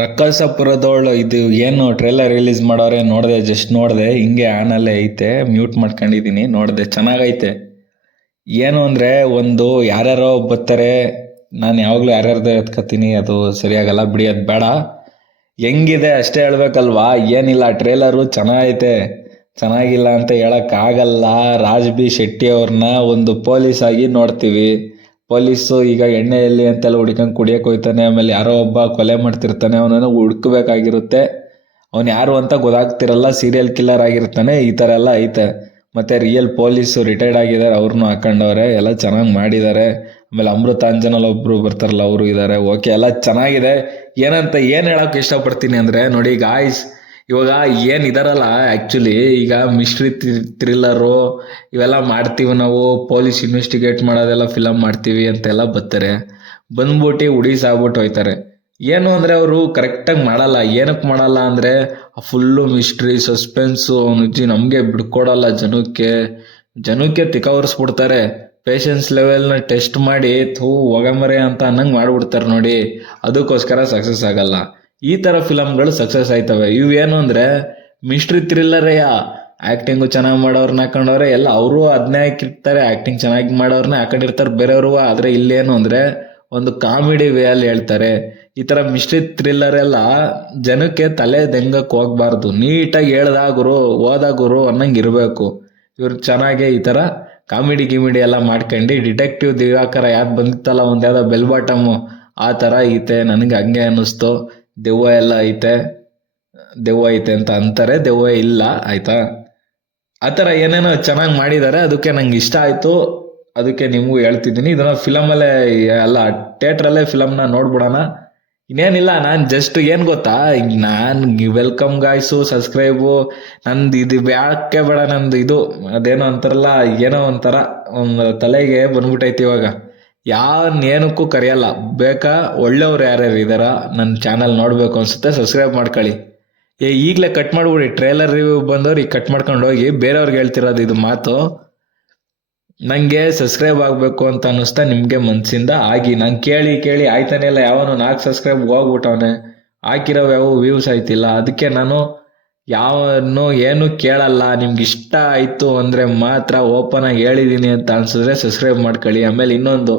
ರಕ್ಕಸಪುರದವಳು ಇದು ಏನು trailer release ಮಾಡೋರೆ ನೋಡಿದೆ, ಜಸ್ಟ್ ನೋಡಿದೆ, ಹಿಂಗೆ ಆನಲ್ಲೇ ಐತೆ, ಮ್ಯೂಟ್ ಮಾಡ್ಕೊಂಡಿದ್ದೀನಿ, ನೋಡಿದೆ, ಚೆನ್ನಾಗೈತೆ. ಏನು ಅಂದರೆ ಒಂದು ಯಾರ್ಯಾರೋ ಬರ್ತಾರೆ. ನಾನು ಯಾವಾಗಲೂ ಯಾರ್ಯಾರ್ದು ಎತ್ಕೊತೀನಿ, ಅದು ಸರಿಯಾಗಲ್ಲ ಬಿಡಿ, ಅದು ಬೇಡ. ಹೆಂಗಿದೆ ಅಷ್ಟೇ ಹೇಳ್ಬೇಕಲ್ವಾ. ಏನಿಲ್ಲ, ಟ್ರೇಲರು ಚೆನ್ನಾಗೈತೆ. ಚೆನ್ನಾಗಿಲ್ಲ ಅಂತ ಹೇಳೋಕ್ಕಾಗಲ್ಲ. ರಾಜ್ ಬಿ ಶೆಟ್ಟಿ ಅವ್ರನ್ನ ಒಂದು ಪೊಲೀಸ್ ಆಗಿ ನೋಡ್ತೀವಿ. ಪೊಲೀಸು ಈಗ ಎಣ್ಣೆಯಲ್ಲಿ ಅಂತೆಲ್ಲ ಹುಡ್ಕೊಂಡು ಕುಡಿಯೋಕೆ ಹೋಗ್ತಾನೆ. ಆಮೇಲೆ ಯಾರೋ ಒಬ್ಬ ಕೊಲೆ ಮಾಡ್ತಿರ್ತಾನೆ, ಅವನನ್ನು ಹುಡ್ಕಬೇಕಾಗಿರುತ್ತೆ. ಅವನು ಯಾರು ಅಂತ ಗೊತ್ತಾಗ್ತಿರಲ್ಲ, ಸೀರಿಯಲ್ ಕಿಲ್ಲರ್ ಆಗಿರ್ತಾನೆ. ಈ ಥರ ಎಲ್ಲ ಐತೆ. ಮತ್ತು ರಿಯಲ್ ಪೊಲೀಸು ರಿಟೈರ್ಡ್ ಆಗಿದ್ದಾರೆ, ಅವ್ರನ್ನೂ ಹಾಕೊಂಡವ್ರೆ, ಎಲ್ಲ ಚೆನ್ನಾಗಿ ಮಾಡಿದ್ದಾರೆ. ಆಮೇಲೆ ಅಮೃತಾಂಜನಲ್ಲಿ ಒಬ್ಬರು ಬರ್ತಾರಲ್ಲ, ಅವರು ಇದ್ದಾರೆ. ಓಕೆ, ಎಲ್ಲ ಚೆನ್ನಾಗಿದೆ. ಏನು ಹೇಳೋಕೆ ಇಷ್ಟಪಡ್ತೀನಿ ಅಂದರೆ, ನೋಡಿ ಗಾಯ್ಸ್, ಇವಾಗ ಏನು ಇದಾರಲ್ಲ, ಆ್ಯಕ್ಚುಲಿ ಈಗ ಮಿಸ್ಟ್ರಿ ಥ್ರಿಲ್ಲರು ಇವೆಲ್ಲ ಮಾಡ್ತೀವಿ ನಾವು, ಪೊಲೀಸ್ ಇನ್ವೆಸ್ಟಿಗೇಟ್ ಮಾಡೋದೆಲ್ಲ ಫಿಲಮ್ ಮಾಡ್ತೀವಿ ಅಂತೆಲ್ಲ ಬರ್ತಾರೆ. ಬಂದ್ಬಿಟ್ಟು ಆಗ್ಬಿಟ್ಟು ಹೋಯ್ತಾರೆ. ಏನು ಅಂದರೆ ಅವರು ಕರೆಕ್ಟಾಗಿ ಮಾಡಲ್ಲ. ಏನಕ್ಕೆ ಮಾಡಲ್ಲ ಅಂದರೆ, ಫುಲ್ಲು ಮಿಸ್ಟ್ರಿ ಸಸ್ಪೆನ್ಸು ಅವನು ನಮಗೆ ಬಿಡ್ಕೊಡಲ್ಲ. ಜನಕ್ಕೆ ತಿಕ್ಕವರಿಸ್ಬಿಡ್ತಾರೆ. ಪೇಷನ್ಸ್ ಲೆವೆಲ್ನ ಟೆಸ್ಟ್ ಮಾಡಿ ಹೋಗಮರೆ ಅಂತ ಅನ್ನಂಗೆ ಮಾಡಿಬಿಡ್ತಾರೆ ನೋಡಿ. ಅದಕ್ಕೋಸ್ಕರ ಸಕ್ಸಸ್ ಆಗಲ್ಲ. ಈ ಥರ ಫಿಲಮ್ಗಳು ಸಕ್ಸಸ್ ಆಯ್ತವೆ. ಇವೇನು ಅಂದರೆ ಮಿಸ್ಟ್ರಿ ಥ್ರಿಲ್ಲರೆಯ ಆ್ಯಕ್ಟಿಂಗು ಚೆನ್ನಾಗಿ ಮಾಡೋರನ್ನ ಹಾಕೊಂಡವ್ರೆ, ಎಲ್ಲ ಅವರು ಅದನ್ನೇ ಹಾಕಿರ್ತಾರೆ. ಆ್ಯಕ್ಟಿಂಗ್ ಚೆನ್ನಾಗಿ ಮಾಡೋರನ್ನ ಹಾಕೊಂಡಿರ್ತಾರೆ ಬೇರೆಯವರು. ಆದರೆ ಇಲ್ಲೇನು ಅಂದರೆ ಒಂದು ಕಾಮಿಡಿ ವೇಯಲ್ಲಿ ಹೇಳ್ತಾರೆ. ಈ ಥರ ಮಿಸ್ಟ್ರಿ ಥ್ರಿಲ್ಲರ್ ಎಲ್ಲ ಜನಕ್ಕೆ ತಲೆ ದಂಗಕ್ಕೆ ಹೋಗ್ಬಾರ್ದು. ನೀಟಾಗಿ ಹೇಳ್ದಾಗುರು ಓದಾಗುರು ಅನ್ನಂಗೆ ಇರಬೇಕು. ಇವ್ರು ಚೆನ್ನಾಗೆ ಈ ಥರ ಕಾಮಿಡಿ ಗಿಮಿಡಿ ಎಲ್ಲ ಮಾಡ್ಕೊಂಡು, ಡಿಟೆಕ್ಟಿವ್ ದಿವಾಕರ ಯಾವ್ದು ಬಂದಿತ್ತಲ್ಲ, ಒಂದು ಯಾವುದೋ ಬೆಲ್ ಬಾಟಮು, ಆ ಥರ ಐತೆ. ನನಗೆ ಹಂಗೆ ಅನ್ನಿಸ್ತು. ದೆವ್ವ ಎಲ್ಲ ಐತೆ ಅಂತ ಅಂತಾರೆ, ದೆವ್ವ ಇಲ್ಲ, ಆಯಿತಾ. ಆ ಥರ ಏನೇನೋ ಚೆನ್ನಾಗಿ ಮಾಡಿದ್ದಾರೆ. ಅದಕ್ಕೆ ನಂಗೆ ಇಷ್ಟ ಆಯಿತು. ಅದಕ್ಕೆ ನಿಮಗೂ ಹೇಳ್ತಿದ್ದೀನಿ. ಇದನ್ನು ಫಿಲಮಲ್ಲೇ ಅಲ್ಲ, ಥಿಯೇಟ್ರಲ್ಲೇ ಫಿಲಮ್ನ ನೋಡ್ಬಿಡೋಣ. ಇನ್ನೇನಿಲ್ಲ, ನಾನು ಜಸ್ಟ್ ಏನು ಗೊತ್ತಾ, ನಾನು ವೆಲ್ಕಮ್ ಗಾಯ್ಸು, ಸಬ್ಸ್ಕ್ರೈಬು, ನಂದು ಇದು ಯಾಕೆ ಬೇಡ, ನಂದು ಇದು ಅದೇನೋ ಅಂತಾರಲ್ಲ, ಏನೋ ಒಂಥರ ಒಂದು ತಲೆಗೆ ಬಂದ್ಬಿಟ್ಟೈತಿ ಇವಾಗ. ಏನಕ್ಕೂ ಕರೆಯಲ್ಲ. ಬೇಕಾ ಒಳ್ಳೆಯವ್ರು ಯಾರ್ಯಾರು ಇದ್ದಾರ ನನ್ನ ಚಾನಲ್ ನೋಡಬೇಕು ಅನಿಸುತ್ತೆ, ಸಬ್ಸ್ಕ್ರೈಬ್ ಮಾಡ್ಕೊಳ್ಳಿ. ಈಗಲೇ ಕಟ್ ಮಾಡ್ಬಿಡಿ. ಟ್ರೇಲರ್ ರಿವ್ಯೂ ಬಂದವ್ರು ಈಗ ಕಟ್ ಮಾಡ್ಕೊಂಡು ಹೋಗಿ. ಬೇರೆಯವ್ರಿಗೆ ಹೇಳ್ತಿರೋದು ಇದು ಮಾತು. ನನಗೆ ಸಬ್ಸ್ಕ್ರೈಬ್ ಆಗಬೇಕು ಅಂತ ಅನ್ನಿಸ್ತಾ ನಿಮಗೆ ಮನಸ್ಸಿಂದ ಆಗಿ. ನಾನು ಕೇಳಿ ಆಯ್ತಾನೆ ಇಲ್ಲ, ಯಾವನು 4 ಸಬ್ಸ್ಕ್ರೈಬ್ ಹೋಗ್ಬಿಟ್ಟವನೆ, ಹಾಕಿರೋ ಯಾವ ವ್ಯೂಸ್ ಆಯ್ತಿಲ್ಲ. ಅದಕ್ಕೆ ನಾನು ಏನು ಕೇಳಲ್ಲ. ನಿಮ್ಗೆ ಇಷ್ಟ ಆಯಿತು ಅಂದರೆ ಮಾತ್ರ ಓಪನ್ ಆಗಿ ಹೇಳಿದ್ದೀನಿ ಅಂತ ಅನ್ಸಿದ್ರೆ ಸಬ್ಸ್ಕ್ರೈಬ್ ಮಾಡ್ಕೊಳ್ಳಿ. ಆಮೇಲೆ ಇನ್ನೊಂದು,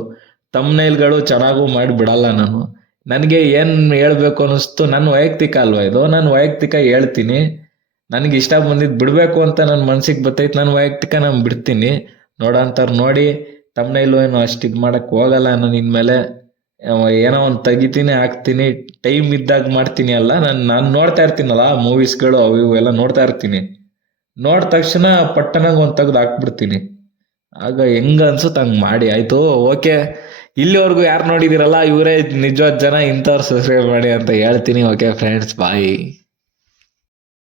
ತಮ್ನೈಲ್ಗಳು ಚೆನ್ನಾಗೂ ಮಾಡಿ ಬಿಡಲ್ಲ ನಾನು. ನನಗೆ ಏನು ಹೇಳಬೇಕು ಅನ್ನಿಸ್ತು, ನನ್ನ ವೈಯಕ್ತಿಕ ಅಲ್ವಾ ಇದು, ನಾನು ವೈಯಕ್ತಿಕ ಹೇಳ್ತೀನಿ. ನನಗೆ ಇಷ್ಟ ಬಂದಿದ್ದು ಬಿಡಬೇಕು ಅಂತ ನನ್ನ ಮನ್ಸಿಗೆ ಬರ್ತೈತೆ, ನನ್ನ ವೈಯಕ್ತಿಕ ನಾನು ಬಿಡ್ತೀನಿ. ನೋಡೋಂಥವ್ರು ನೋಡಿ. ತಮ್ನೈಲು ಏನು ಅಷ್ಟು ಇದು ಮಾಡೋಕ್ಕೆ ಹೋಗಲ್ಲ ನಾನು. ಇನ್ಮೇಲೆ ಏನೋ ಒಂದು ತೆಗಿತೀನಿ, ಹಾಕ್ತೀನಿ, ಟೈಮ್ ಇದ್ದಾಗ ಮಾಡ್ತೀನಿ. ಅಲ್ಲ, ನಾನು ನೋಡ್ತಾ ಇರ್ತೀನಲ್ಲ ಮೂವೀಸ್ಗಳು, ಅವು ಇವು ಎಲ್ಲ ನೋಡ್ತಾ ಇರ್ತೀನಿ. ನೋಡಿದ ತಕ್ಷಣ ಪಟ್ಟನಾಗ ಒಂದು ತೆಗ್ದು ಹಾಕ್ಬಿಡ್ತೀನಿ. ಆಗ ಹೆಂಗೆ ಅನ್ಸುತ್ತೆ ಹಂಗೆ ಮಾಡಿ, ಆಯಿತು. ಓಕೆ, ಇಲ್ಲಿವರೆಗೂ ಯಾರು ನೋಡಿದಿರಲ್ಲ ಇವರೇ ನಿಜವಾದ ಜನ, ಇಂಥವ್ರು ಸಬ್ಸ್ಕ್ರೈಬ್ ಮಾಡಿ ಅಂತ ಹೇಳ್ತೀನಿ. ಓಕೆ ಫ್ರೆಂಡ್ಸ್, ಬಾಯ್.